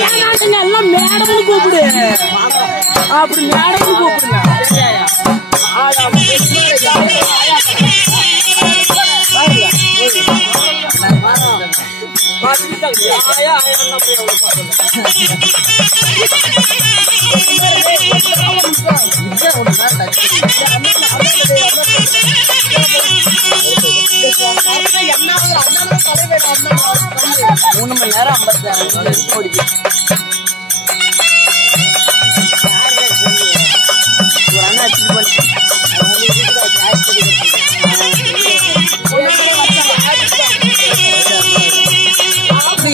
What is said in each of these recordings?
எல்லாம் மேடம்னு கூப்பிடு. அப்படி மேடம்னு கூப்பிடுங்க. மூணு மணி நேரம் 56 ஓடிக்கு ஒரு அண்ணா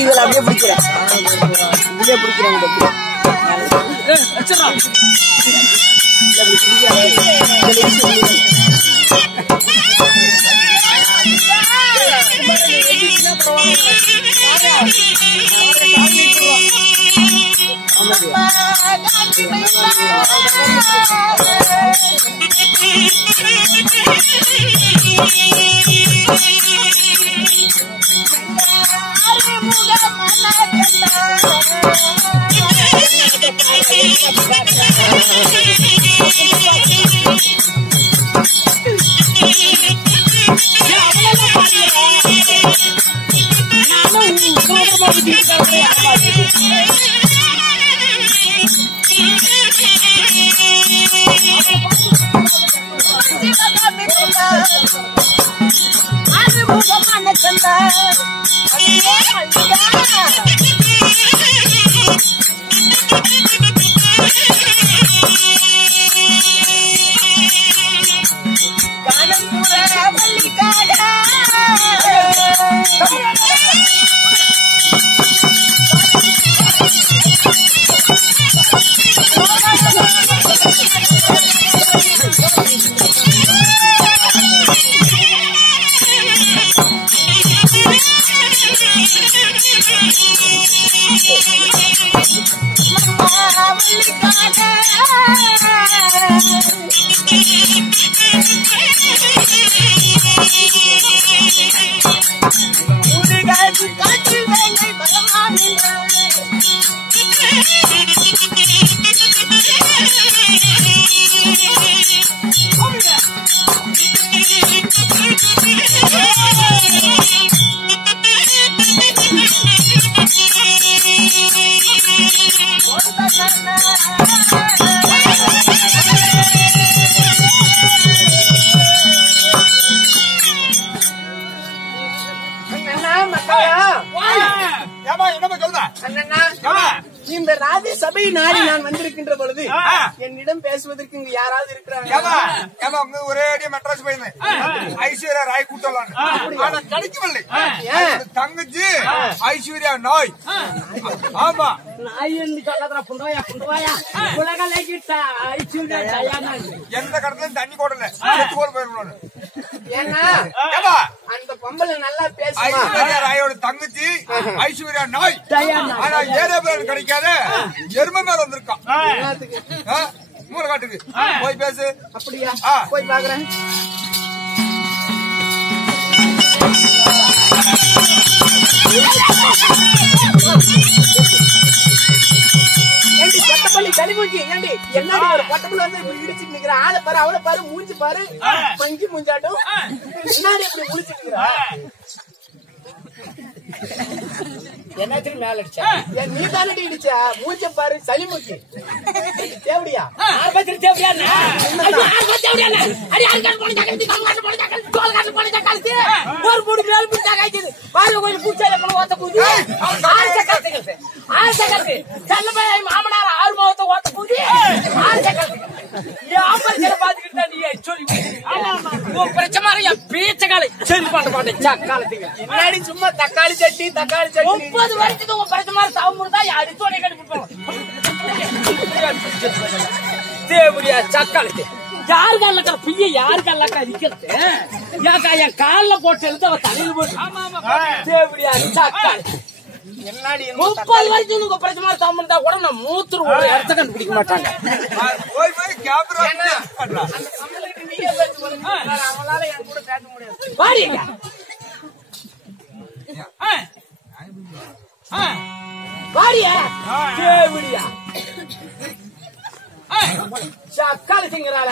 இதுல அப்படியே பிடிக்கிறேன். இதுலயே பிடிக்கிறாங்க. இந்த ராஜ சபை நாடி நான் வந்திருக்கின்ற பொழுது என்னிடம் பேசுவதற்கு இங்க யாராவது இருக்கிறாங்க? ஒரே மெட்ராஸ் போயிருந்தேன். ஐஸ்வர்யா ராய் கூட்டலாம் கிடைக்கவில்லை. தங்கச்சி ஐஸ்வர்யா நாய். ஆமா நாய் எந்த கடத்துல தண்ணி போடல போயிருக்கணும். ஏன்னா அந்த பொம்பளை நல்லா பேசுவா. ஐஸ்வர்யா ராயோட தங்கச்சி ஐஸ்வர்யா நாய். ஆனா ஏதோ பேர் கிடைக்காத எருமை மேல வந்திருக்கான். மூணு காட்டுக்கு போய் பேசு. அப்படியா? போய் பாக்குறேன். ஏண்டி கொட்டப்பள்ளி தனிமூஞ்சி, ஏண்டி என்னடி ஒரு கொட்டப்பள்ளி வந்து இப்படி இடிச்சுட்டு நிக்கிற ஆளை பாரு, அவளை பாரு, மூஞ்சி பாரு, மங்கி மூஞ்சாட்டும். என்னடி இப்படி முடிச்சுட்டு இருக்கிற? என்னத்துக்கு மேல அடிச்சா? நீ தானடி இடிச்சா? மூஞ்ச பாரு, சளி மூஞ்சி. தேவடியா? ஒரு மூணு மேல பிடிச்சா காய்க்குது. பாரு கொஞ்சம் பூச்சால ஓத்த பூஜை மாமனார் 6 மாவத்தை ஓத்த பூஜை பாத்துக்கிட்டா நீ சொல்லி பிரச்சனை என் பேச்சக்காலை சரி பண்ண மாட்டேன். சக்காலத்துக்கு முன்னாடி சும்மா தக்காளி சட்னி 30 வருஷத்துக்கு உங்க பிரச்சனை சாப்பிடுறதா அடிச்சோடய கண்டுபிடிப்போம். தேவடியா சக்காலத்து யாரு கால பிய்ய யாரு காலக்கா இருக்கிறது? ஏக்கா என் காலில் போட்டு எழுத்து அவ தலையில போட்டு தேவடியா சக்காலத்து 30 வருஷம் உங்க பிரச்சனை சாப்பிட்டா கூட நான் மூத்துரு ஒரு இடத்த கண்டுபிடிக்க மாட்டாங்க. அவளால என் கூட பேச முடியாது. பாருங்க வாடியா தேவடியா சக்கால சிங்கறால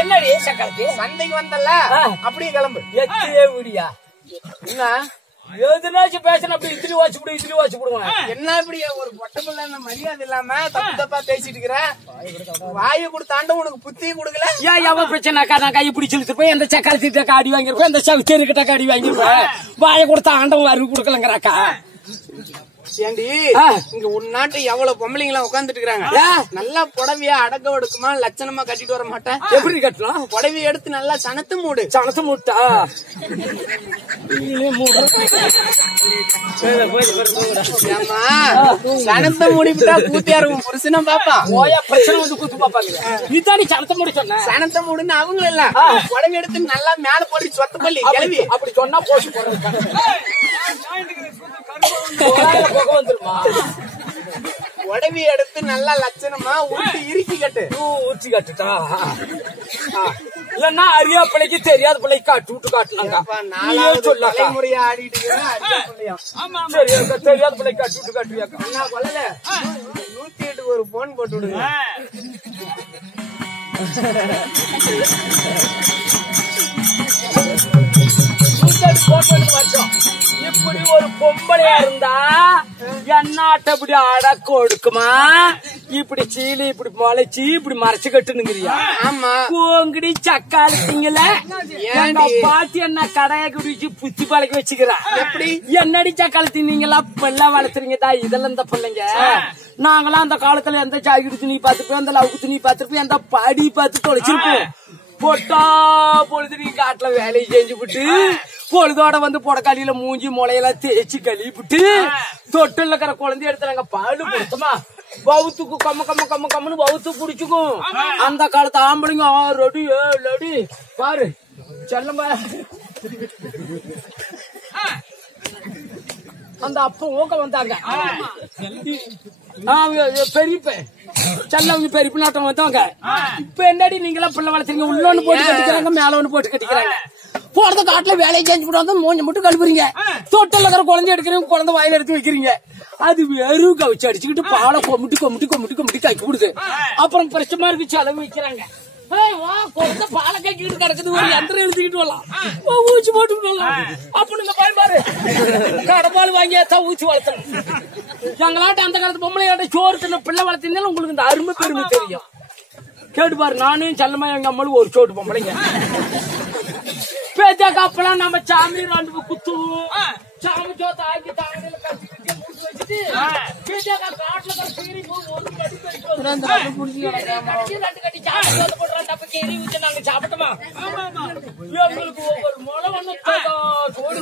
என்னடி சக்காலத்தி சந்தைக்கு வந்தல்ல அப்படியே கிளம்பு. தேவடியா என்ன எதுனாச்சும் பேசணும் அப்படி இத்திரி வாச்சு விடுவேன். என்ன இப்படி ஒரு பொட்டப்புள்ள மரியாதை இல்லாம தப்பு தப்பா பேசிட்டு இருக்கிற? வாயை கொடுத்தாண்ட உனக்கு புத்தியும் கொடுக்கல. ஏன் எவன் பிரச்சனைக்கா நான் கையை பிடிச்சி இழுத்துப்போய் எந்த சக்காலத்திட்ட அடி வாங்கிருப்பேன், எந்த செருக்கிட்ட அடி வாங்கிருப்பேன். வாயை கொடுத்தா ஆண்டவன் அறிவு கொடுக்கலங்கிறாக்கா. ஏண்டி இங்க உன் நாட்டு எவ்வளவு பொம்பளைங்களா உட்காந்துட்டு இருக்காங்க. நல்லா புடவையா அடக்க ஒடுக்குமா லட்சணமா கட்டிட்டு வர மாட்டேன். எப்படி கட்டலாம்? புடவைய எடுத்து நல்லா சனத்து மூடு. சனத்து மூட்டா ஏமா சனத்தை மூடிவிட்டா கூத்தியா இருக்கும் புருஷனா பாப்பா. ஓயா பிரச்சனை வந்து கூத்து பாப்பாங்க. நீதானி சனத்தை மூடி சொன்ன. சனத்தை மூடுன்னு அவங்க இல்ல புடவை எடுத்து நல்லா மேல போடி சொத்த பள்ளி கிளவி அப்படி சொன்னா போச்சு உடவி எடுத்து நல்லா லட்சணமா ஊட்டி இறுக்கி கட்டு. ஊற்றி கட்டுட்டா இல்லன்னா அரியா பிள்ளைக்கு தெரியாத பிள்ளைக்கு காட்டு விட்டு காட்டுனாங்க. தலைமுறையா ஆடிட்டு தெரியாத பிள்ளைக்கு காட்டு விட்டு காட்டுவியாக்கா. நான் கொல்லல 108 ஒரு போன் போட்டு விடுங்க. இப்படி ஒரு பொம்பளையா இருந்தா என்னாட்ட இப்படி அடக்க ஒடுக்குமா? இப்படி சீலி இப்படி முளைச்சு இப்படி மறைச்சு கட்டுனுங்கிறியா? ஆமா பூங்கடி சக்காளிங்கள பாத்தி என்ன கடையை குடிச்சு புத்தி பழக்கி வச்சுக்கிறா. எப்படி என்னடி சக்காளி தின்னீங்களா பிள்ளை வளர்த்துறீங்கடா? இதெல்லாம் இந்த பிள்ளைங்க நாங்களாம் அந்த காலத்துல எந்த ஜாக்கெட் துணி பாத்துப்போம், அந்த லவுக்கு துணி பாத்துருப்போம், எந்த படி பார்த்து தொலைச்சிருப்போம். பொட்டா பொழுது நீ காட்டுல வேலையை செஞ்சு விட்டு பொழுதோட வந்து புடக்காலியில மூஞ்சி முளையெல்லாம் தேய்ச்சி கழுவிட்டு தொட்டில் இருக்கிற குழந்தைய எடுத்து நாங்க பாலு கொடுத்தோமா வவுத்துக்கு கம்மன்னு வவுத்து புடிச்சுக்கும். அந்த காலத்து ஆம்பளைங்க 6 அடி 7 அடி பாரு செல்லம்பா. அந்த அப்ப ஊக்க வந்தாங்க பெரியப்ப செல்லவங்க பெரியப்ப நாட்டம் வந்தவங்க. இப்ப என்னடி நீங்களா பிள்ளை வளர்த்துறீங்க? உள்ள ஒண்ணு போட்டு கட்டிக்கிறாங்க, மேல ஒண்ணு போட்டு கட்டிக்கிறாங்க. போறத காட்டுல வேலையை செஞ்சு போட்டு மூஞ்ச மட்டும் கழுப்புறீங்க. தொட்டில் இருக்கிற குழந்தை எடுக்கிறீங்க, குழந்தை வாயில எடுத்து வைக்கிறீங்க. அது வெறும் கவிச்சு அடிச்சுக்கிட்டு பாலை கொமிட்டி கக்கி விடுது. அப்புறம் பிரச்சனை இருக்கு செலவு வைக்கிறாங்க. குழந்தை பாலை கக்கிட்டு கிடக்குது, ஒரு யந்திரம் எழுதிக்கிட்டு வரலாம், ஊச்சி போட்டு வரலாம். அப்ப நீங்க பாரு கடப்பால் வாங்கி ஊச்சி வளர்த்தணும். எங்களாட்ட அந்த காலத்து பொம்பளை சோறு தின்ன பிள்ளை வளர்த்திருந்தாலும் உங்களுக்கு இந்த அருமை பெருமை தெரியும். கேட்டு பாரு, நானும் செல்லமா எங்க அம்மாவும் ஒரு சோட்டு பொம்பளைங்க. பேச்சாக்கா அப்பெல்லாம் நம்ம சாமி 2 குத்துவோம், சாமி சோத்த ஆக்கி தாங்கல கட்டி வச்சுட்டு பேச்சாக்கா காட்டுல கீரி போய் 1 கட்டி கட்டி சாமி சோத்த போடுறாங்க. அப்ப கீரி ஊத்தி நாங்க சாப்பிட்டோமா? எங்களுக்கு ஒவ்வொரு முளை ஒண்ணு சோறு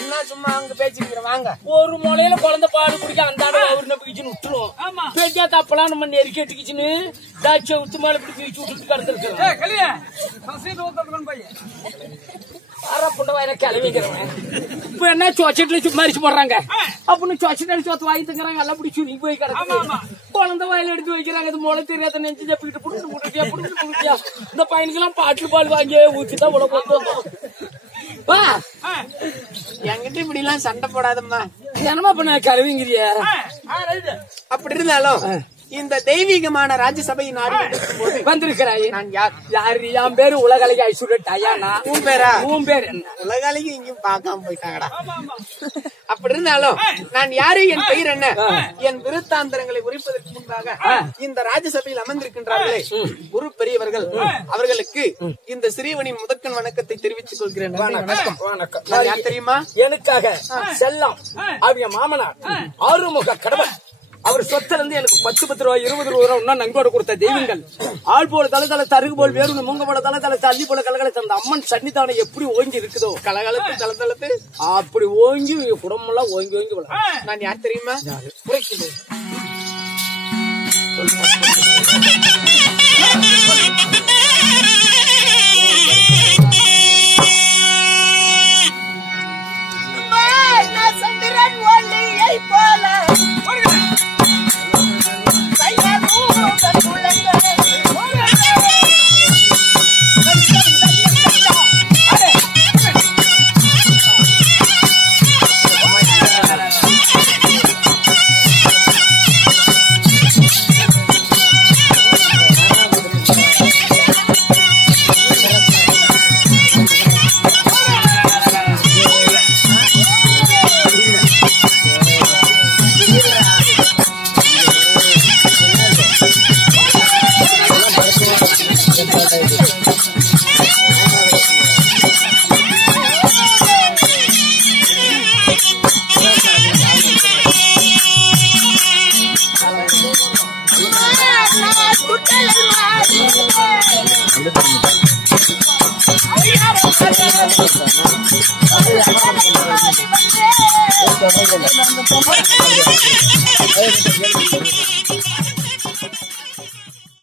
என்ன சும்மா அங்க பேசிக்கிற வாங்க. ஒரு முளையில குழந்தை பால் குடிக்க அந்த அவரு நம்பிக்கிச்சுன்னு விட்டுருவோம். பேச்சாக்கா அப்பெல்லாம் நம்ம நெருக்கி எடுத்துக்கிச்சுன்னு தாட்சி உத்து மேல இப்படி பிரிச்சு விட்டுட்டு கடத்திருக்கிறோம். கிளம்பிக்கிறவன் இப்ப என்ன சொச்சட்டுல மறிச்சு போடுறாங்க. அப்படின்னு சொச்சட்டு சொத்து வாங்கி தங்குறாங்க. எல்லாம் பிடி சுருங்கி போய் கிடக்கு. குழந்தை வாயில எடுத்து வைக்கிறாங்க. இது முளை தெரியாத நெஞ்சு ஜப்பிக்கிட்டு புடிச்சியா இந்த பையனுக்கு எல்லாம் பாட்டு பால் வாங்கி ஊத்திதான் உட போட்டு வந்தோம். என்கிட்ட இப்படி எல்லாம் சண்டை போடாதம்மா. என்னமா பண்ண கிளவிங்கிறிய? அப்படி இருந்தாலும் இந்த தெய்வீகமான ராஜ்யசபை நாடு வந்திருக்கிறாய். நான் யார்? யாரு? என் பேரு உலகலைக்கு ஐஸ்வர்யா டயானா. உன் பேரா? உன் பேரு என்ன? உலகாலைக்கு இங்கேயும் பார்க்காம போயிட்டாங்கடா. அப்படி இருந்தாலும் நான் யாரு, என் பெயர் என்ன, என் விருத்தாந்தரங்களை உரைப்பதற்கு முன்பாக இந்த ராஜ்யசபையில் அமர்ந்திருக்கின்றார்களே குரு பெரியவர்கள், அவர்களுக்கு இந்த சிறியவனின் முதற்கண் வணக்கத்தை தெரிவித்துக் கொள்கிறேன். வணக்கம். யார் தெரியுமா? எனக்காக செல்லம் அவங்க மாமனார் ஆறுமுக கடவுள். அவர் சொத்துல இருந்து எனக்கு 10 ரூபாய் 20 ரூபாய் இன்னும் நன்கோட கொடுத்த தெய்வங்கள். ஆள் போல தலை தருகு போல் வேறு மூங்க போல தலை தள்ளி போல கலகலை தந்த அம்மன் சன்னிதானம் எப்படி ஓங்கி இருக்குதோ கலகலத்து தளத்தளத்து அப்படி ஓங்கி குடம்பெல்லாம் ஓங்கி நான் யார் தெரியுமா? Thank you.